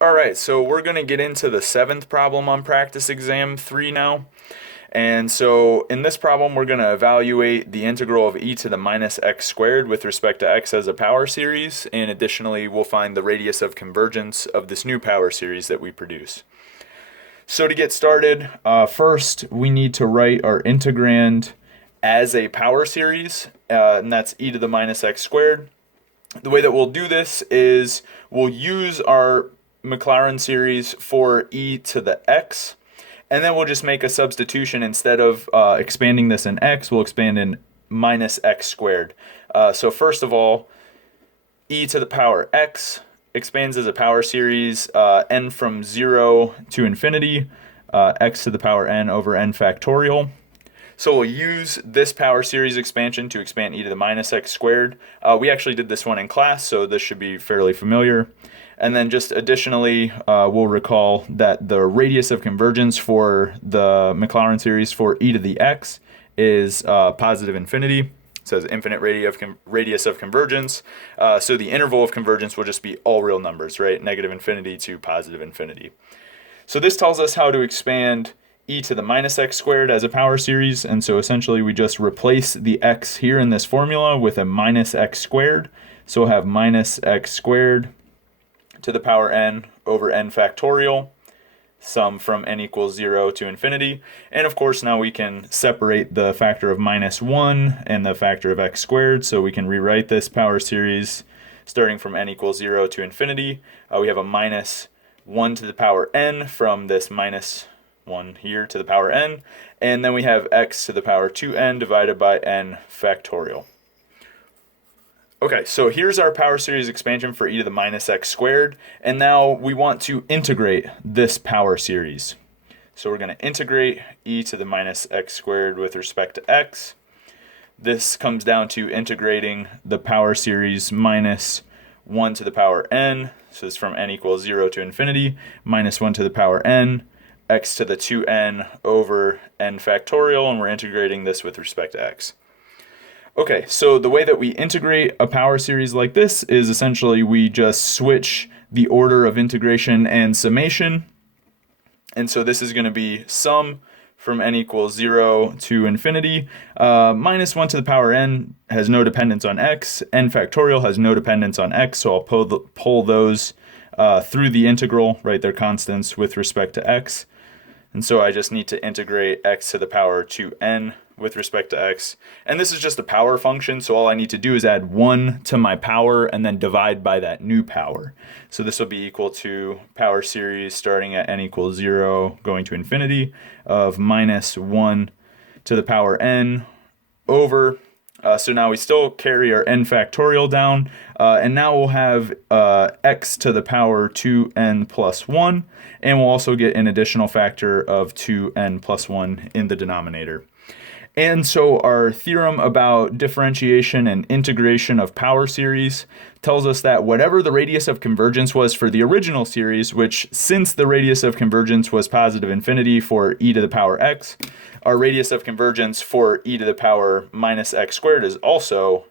All right, so we're going to get into the seventh problem on practice exam 3 now. And so in this problem, we're going to evaluate the integral of e to the minus x squared with respect to x as a power series. And additionally, we'll find the radius of convergence of this new power series that we produce. So to get started, first we need to write our integrand as a power series, and that's e to the minus x squared. The way that we'll do this is we'll use our Maclaurin series for e to the x, and then we'll just make a substitution. Instead of expanding this in x, we'll expand in minus x squared. So first of all, e to the power x expands as a power series, n from 0 to infinity, x to the power n over n factorial. So we'll use this power series expansion to expand e to the minus x squared. We actually did this one in class, so this should be fairly familiar. And then just additionally, we'll recall that the radius of convergence for the Maclaurin series for e to the x is positive infinity. It says infinite radius of convergence. So the interval of convergence will just be all real numbers, right? Negative infinity to positive infinity. So this tells us how to expand e to the minus x squared as a power series, and so essentially we just replace the x here in this formula with a minus x squared. So we'll have minus x squared to the power n over n factorial, sum from n equals 0 to infinity. And of course now we can separate the factor of minus 1 and the factor of x squared, so we can rewrite this power series starting from n equals 0 to infinity. We have a minus 1 to the power n from this minus 1 here to the power n, and then we have x to the power 2n divided by n factorial. Okay, so here's our power series expansion for e to the minus x squared, and now we want to integrate this power series. So we're going to integrate e to the minus x squared with respect to x. This comes down to integrating the power series minus 1 to the power n, so it's from n equals 0 to infinity, minus 1 to the power n, x to the 2n over n factorial, and we're integrating this with respect to x. Okay, so the way that we integrate a power series like this is essentially we just switch the order of integration and summation. And so this is going to be sum from n equals 0 to infinity. Minus 1 to the power n has no dependence on x. N factorial has no dependence on x, so I'll pull those through the integral, right? They're constants with respect to x. And so I just need to integrate x to the power 2n with respect to x. And this is just a power function, so all I need to do is add 1 to my power and then divide by that new power. So this will be equal to power series starting at n equals 0 going to infinity of minus 1 to the power n over. So now we still carry our n factorial down, and now we'll have x to the power 2n plus 1, and we'll also get an additional factor of 2n plus 1 in the denominator. And so our theorem about differentiation and integration of power series tells us that whatever the radius of convergence was for the original series, which since the radius of convergence was positive infinity for e to the power x, our radius of convergence for e to the power minus x squared is also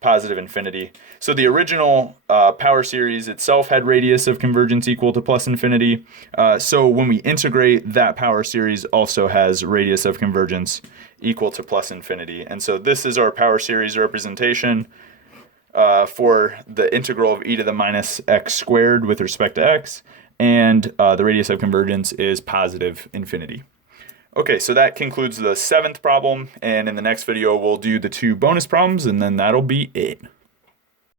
positive infinity. So the original power series itself had radius of convergence equal to plus infinity. So when we integrate, that power series also has radius of convergence equal to plus infinity. And so this is our power series representation for the integral of e to the minus x squared with respect to x. And the radius of convergence is positive infinity. Okay, so that concludes the seventh problem, and in the next video we'll do the 2 bonus problems, and then that'll be it.